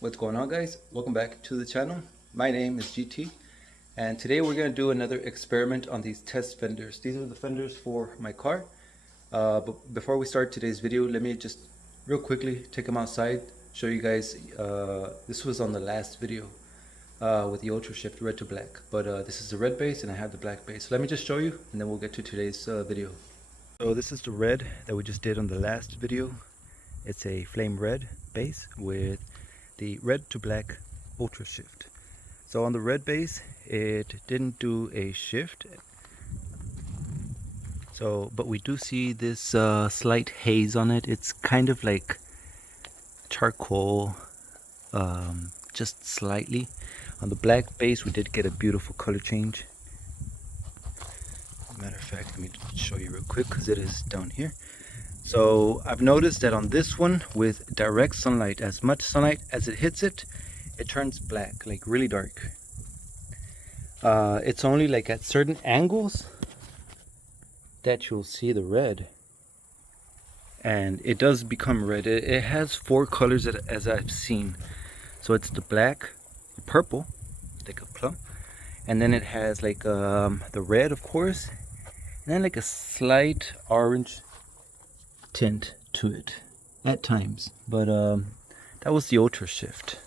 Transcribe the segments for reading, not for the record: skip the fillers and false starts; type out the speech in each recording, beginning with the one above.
What's going on, guys? Welcome back to the channel. My name is GT, and today we're going to do another experiment on these test fenders. These are the fenders for my car. But before we start today's video, let me just real quickly take them outside, show you guys. This was on the last video with the Ultra Shift red to black, but this is the red base and I have the black base. So let me just show you, and then we'll get to today's video. So this is the red that we just did on the last video. It's a flame red base with the red to black Ultra Shift. So on the red base, it didn't do a shift. So, but we do see this slight haze on it. It's kind of like charcoal, just slightly. On the black base, we did get a beautiful color change. Matter of fact, let me show you real quick because it is down here. So I've noticed that on this one, with direct sunlight, as much sunlight as it hits it, it turns black, like really dark. It's only like at certain angles that you'll see the red, and it does become red. It has four colors as I've seen. So it's the black, the purple, like a plum, and then it has like the red, of course, and then like a slight orange tint to it at times. But that was the Ultra Shift.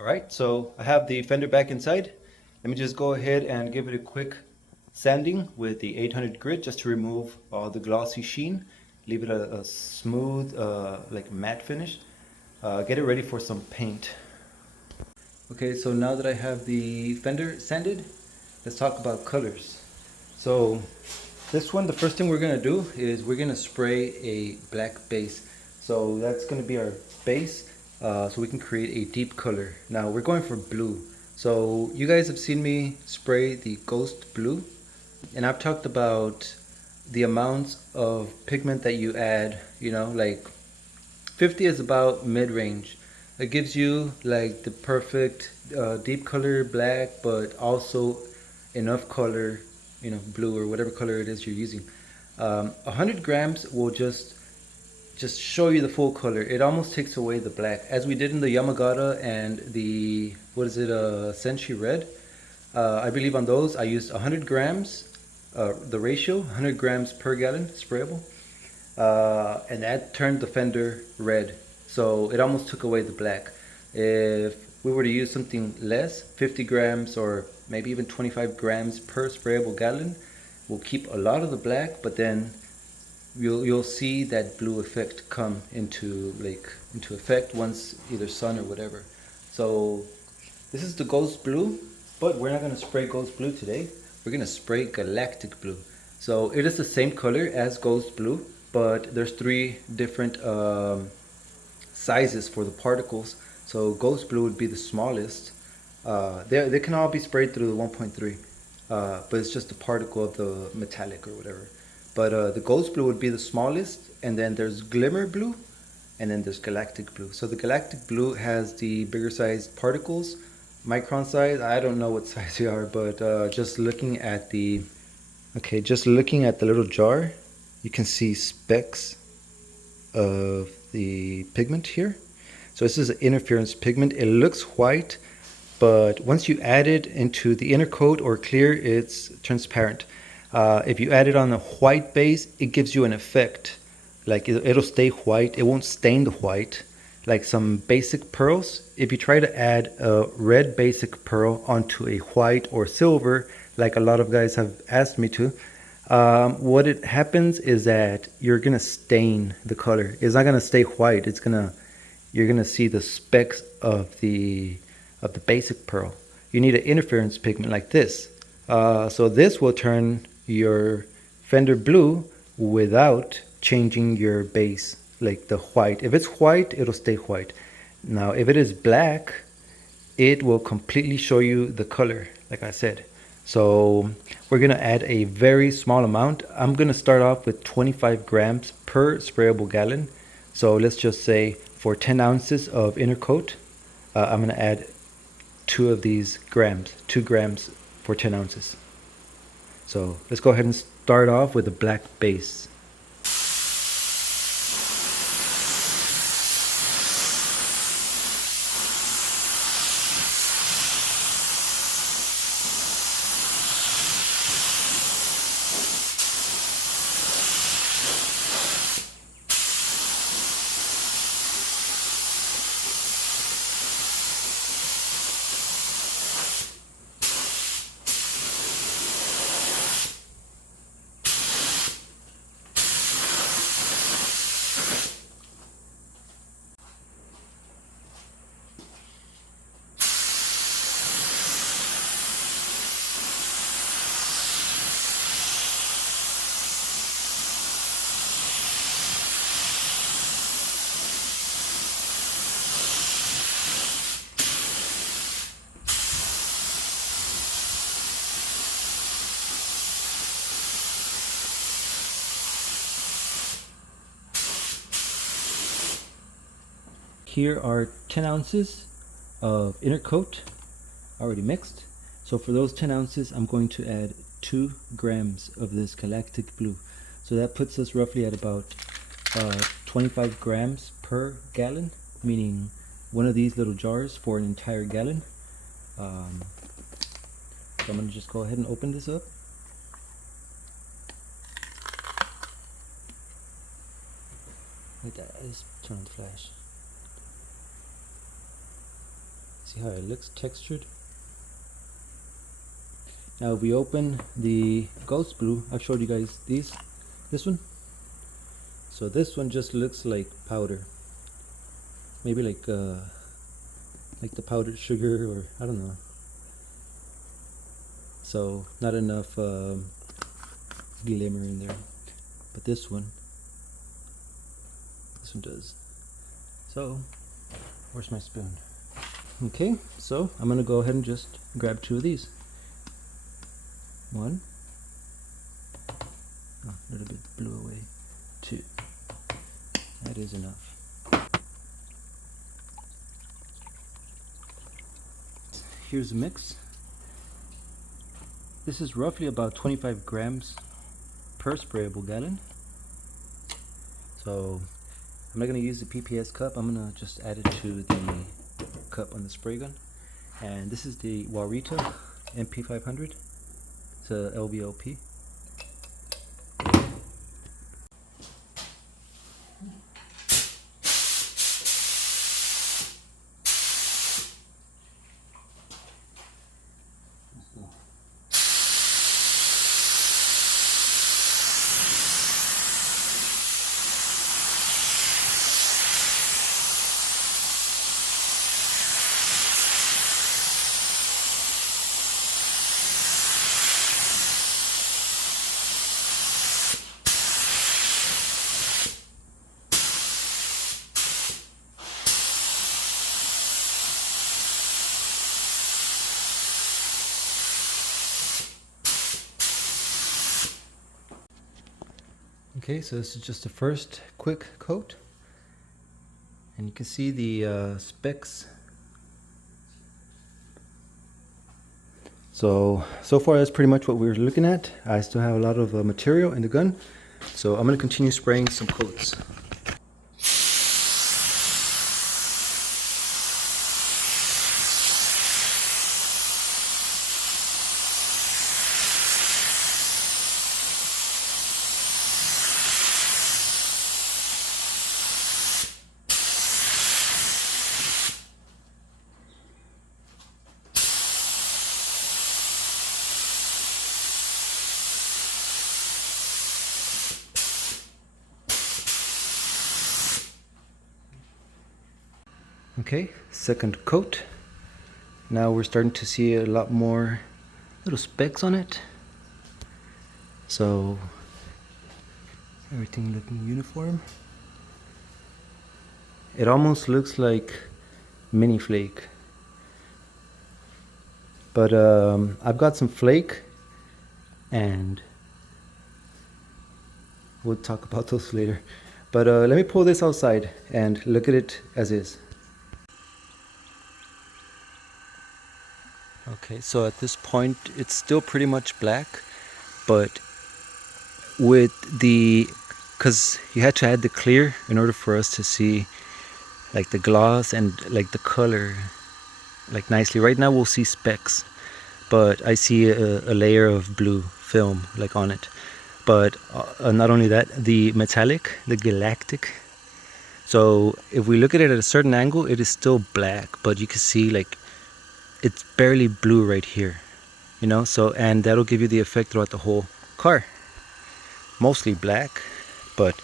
Alright, so I have the fender back inside. Let me just go ahead and give it a quick sanding with the 800 grit just to remove all the glossy sheen. Leave it a smooth, like matte finish. Get it ready for some paint. Okay, so now that I have the fender sanded, let's talk about colors. So this one, the first thing we're going to do is we're going to spray a black base. So that's going to be our base, so we can create a deep color. Now we're going for blue. So you guys have seen me spray the Ghost Blue, and I've talked about the amounts of pigment that you add. You know, like 50 is about mid-range. It gives you like the perfect deep color black, but also enough color, you know, blue or whatever color it is you're using. 100 grams will just show you the full color. It almost takes away the black, as we did in the Yamagata and the, what is it, Senshi Red. I believe on those I used 100 grams, the ratio 100 grams per gallon sprayable, and that turned the fender red. So it almost took away the black. If we were to use something less, 50 grams or maybe even 25 grams per sprayable gallon, will keep a lot of the black, but then you'll see that blue effect come into effect once either sun or whatever. So this is the Ghost Blue, but we're not going to spray Ghost Blue today. We're going to spray Galactic Blue. So it is the same color as Ghost Blue, but there's three different sizes for the particles. So Ghost Blue would be the smallest. They can all be sprayed through the 1.3, but it's just the particle of the metallic or whatever. But the Ghost Blue would be the smallest, and then there's Glimmer Blue, and then there's Galactic Blue. So the Galactic Blue has the bigger sized particles, micron size. I don't know what size they are, but just looking at the little jar, you can see specks of the pigment here. So this is an interference pigment. It looks white, but once you add it into the inner coat or clear, it's transparent. If you add it on a white base, it gives you an effect. Like it'll stay white. It won't stain the white. Like some basic pearls. If you try to add a red basic pearl onto a white or silver, like a lot of guys have asked me to, what it happens is that you're gonna stain the color. It's not gonna stay white. You're gonna see the specks of the basic pearl. You need an interference pigment like this. So this will turn your fender blue without changing your base, like the white. If it's white, it'll stay white. Now if it is black, it will completely show you the color, like I said. So we're gonna add a very small amount. I'm gonna start off with 25 grams per sprayable gallon. So let's just say for 10 ounces of inner coat, I'm gonna add 2 grams for 10 ounces. So let's go ahead and start off with a black base. Here are 10 ounces of inner coat already mixed. So for those 10 ounces, I'm going to add 2 grams of this Galactic Blue. So that puts us roughly at about 25 grams per gallon, meaning one of these little jars for an entire gallon. So I'm going to just go ahead and open this up. Like that. Let's turn on the flash. See how it looks textured? Now if we open the Ghost Blue, I've showed you guys this one. So this one just looks like powder. Maybe like the powdered sugar, or I don't know. So not enough glimmer in there. But this one does. So where's my spoon? Okay, so I'm gonna go ahead and just grab 2 of these. One. Oh, a little bit blew away. 2. That is enough. Here's the mix. This is roughly about 25 grams per sprayable gallon. So I'm not going to use the PPS cup. I'm going to just add it to the cup on the spray gun. And this is the Auarita MP-500. It's a LVLP. Okay, so this is just the first quick coat, and you can see the specks. So far that's pretty much what we're looking at. I still have a lot of material in the gun, so I'm going to continue spraying some coats. Okay, second coat. Now we're starting to see a lot more little specks on it. So everything looking uniform. It almost looks like mini flake. But I've got some flake, and we'll talk about those later. But let me pull this outside and look at it as is. Okay, so at this point it's still pretty much black, but with the, because you had to add the clear in order for us to see like the gloss and like the color like nicely. Right now we'll see specks, but I see a layer of blue film like on it. But not only that, the metallic, the galactic. So if we look at it at a certain angle, it is still black, but you can see like it's barely blue right here, you know. So, and that'll give you the effect throughout the whole car. Mostly black, but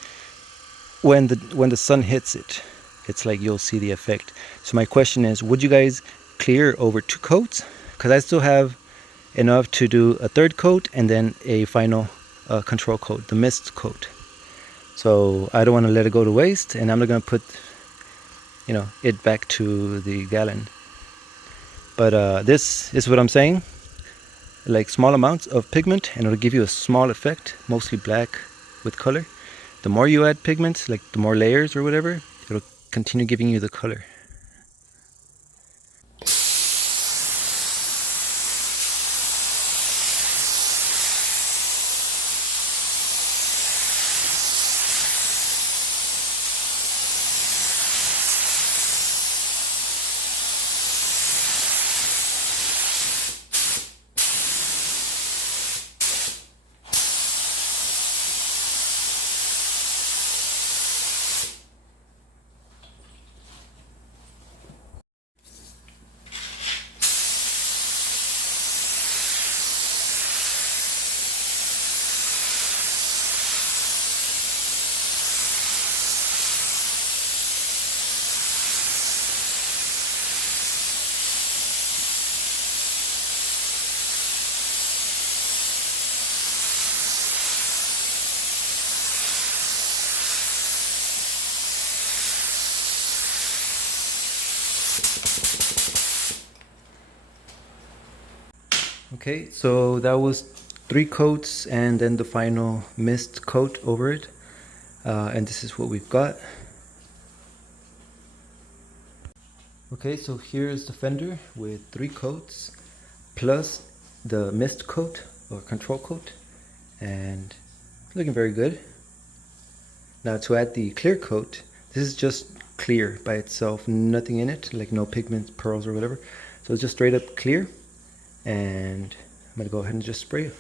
when the sun hits it, it's like you'll see the effect. So my question is, would you guys clear over 2 coats? Because I still have enough to do a 3rd coat and then a final control coat, the mist coat. So I don't want to let it go to waste, and I'm not going to put, you know, it back to the gallon. But this is what I'm saying, like small amounts of pigment, and it'll give you a small effect, mostly black with color. The more you add pigments, like the more layers or whatever, it'll continue giving you the color. Okay, so that was 3 coats and then the final mist coat over it. And this is what we've got. Okay, so here's the fender with 3 coats plus the mist coat or control coat, and looking very good. Now to add the clear coat, this is just clear by itself, nothing in it, like no pigments, pearls or whatever. So it's just straight up clear, and I'm gonna go ahead and just spray it.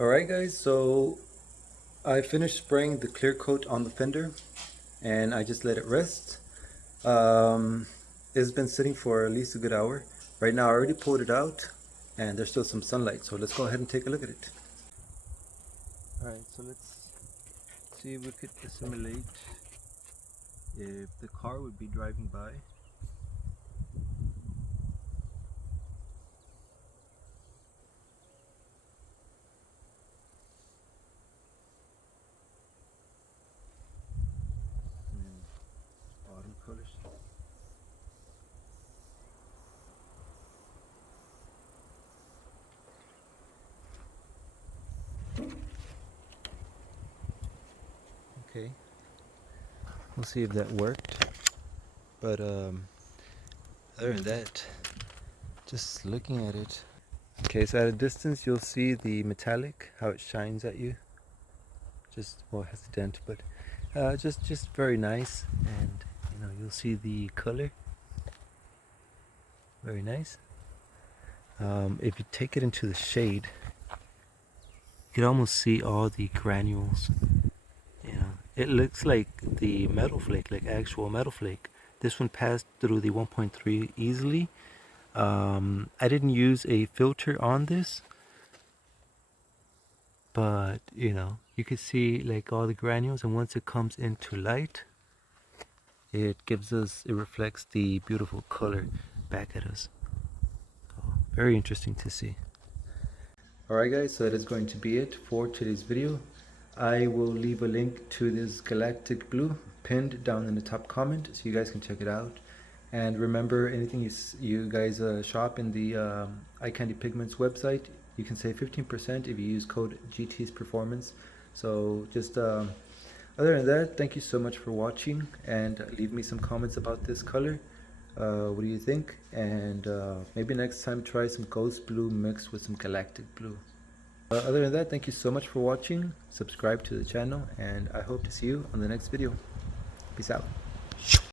Alright guys, so I finished spraying the clear coat on the fender and I just let it rest. It's been sitting for at least a good hour. Right now I already pulled it out and there's still some sunlight, so let's go ahead and take a look at it. Alright, so let's see if we could assimilate if the car would be driving by. Autumn colors. Okay, we'll see if that worked. But other than that, just looking at it, Okay, so at a distance you'll see the metallic, how it shines at you. Just, well, it has a dent, but just very nice. And you'll see the color, very nice. If you take it into the shade, you can almost see all the granules. It looks like the metal flake, like actual metal flake. This one passed through the 1.3 easily. I didn't use a filter on this, but you can see like all the granules, and once it comes into light, it reflects the beautiful color back at us. So, very interesting to see. Alright guys, so that is going to be it for today's video. I will leave a link to this Galactic Blue pinned down in the top comment so you guys can check it out. And remember, anything you guys shop in the Eye Candy Pigments website, you can save 15% if you use code GT's Performance. So just other than that, thank you so much for watching, and leave me some comments about this color. What do you think? And maybe next time try some Ghost Blue mixed with some Galactic Blue. Other than that, thank you so much for watching. Subscribe to the channel, and I hope to see you on the next video. Peace out.